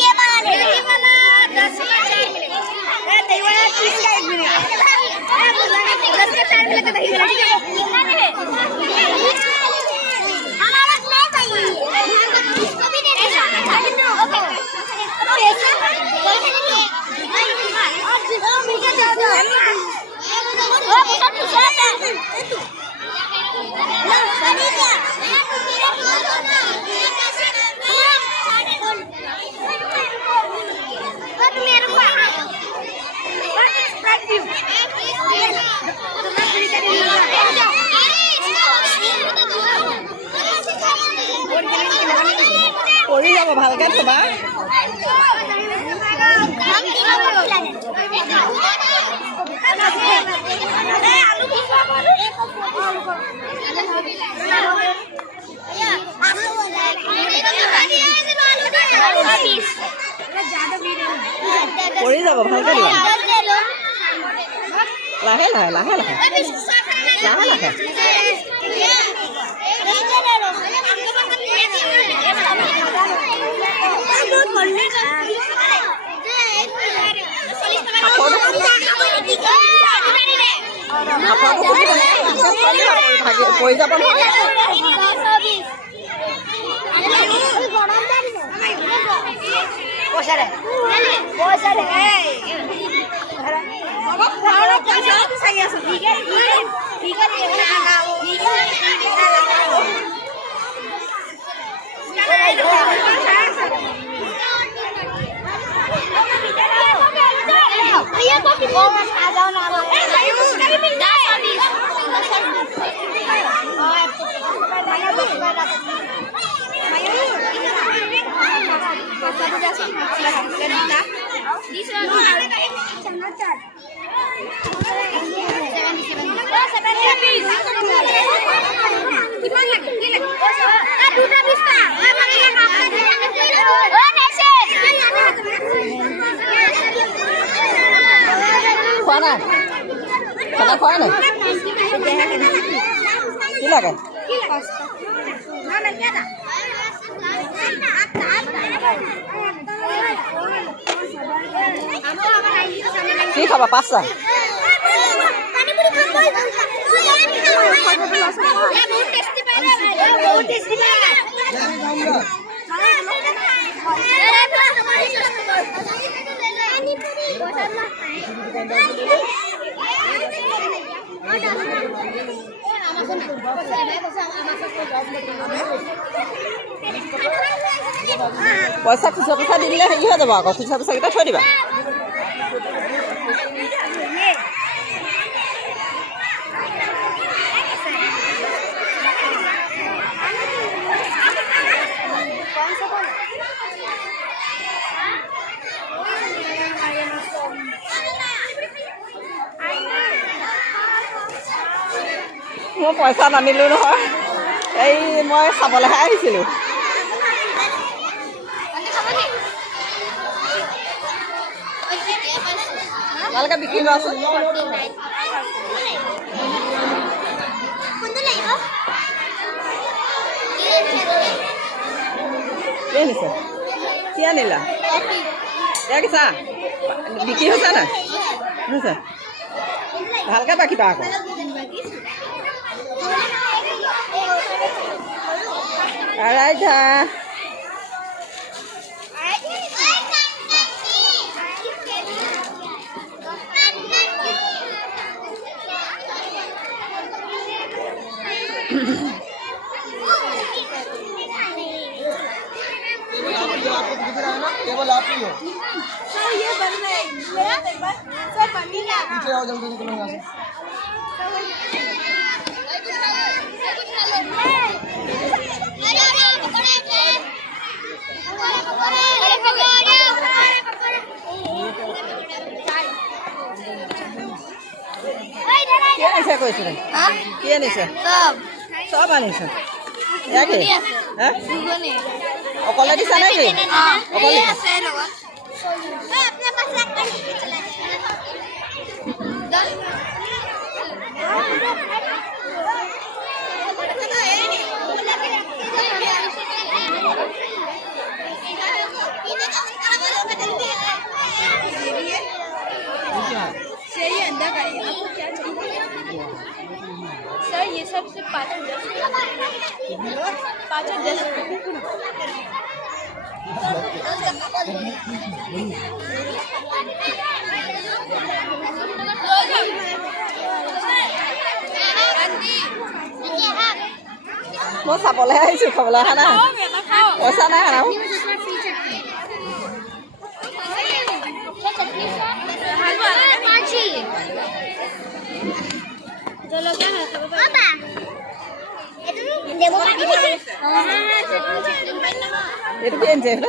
ये वाला 10 का 4 मिलेगा। दही वाला 30 का 1 मिलेगा। 10 का 4 मिलेगा दही वाला। हमारा नहीं चाहिए। इसको भी दे देना। পৰি যাব ভালকে থবা পৰি যাব ভালকে দিবা লাহে লাহে লাহে লাহে লাহে লাহে পৰি যাব খোৱা নাই খানা খোৱা নাই কি লাগে কি খাবা 5টা পইচা খুচুৰা পইচা দি দিলে হেৰি হৈ যাব আকৌ খুচুৰা পইচাকেইটা থৈ দিবা মই পইচা নানিলোঁ নহয় এই মই খাবলৈহে আহিছিলোঁ ভালকৈ বিক্ৰী লোৱাচোন কি আনিছে কি আনিলা এয়া চা বিক্ৰী হৈছে নাই হৈছে ভালকৈ বাকিবা আকৌ আড়াইটা केवल आप ही हो सर ये बन रहे हैं सर बनी ना पीछे आओ जल्दी निकलो यहां से क्या ऐसा कोई सुने हां क्या नहीं सर सब आने सर याके हैं অকলে দিছা নেকি অকলে আছে লগত अपने पास रख कर चला जाए মই চাবলৈ আহিছোঁ খাবলৈ অহা নাই পইচা নাই আৰু এইটো কি আনিছে এইটো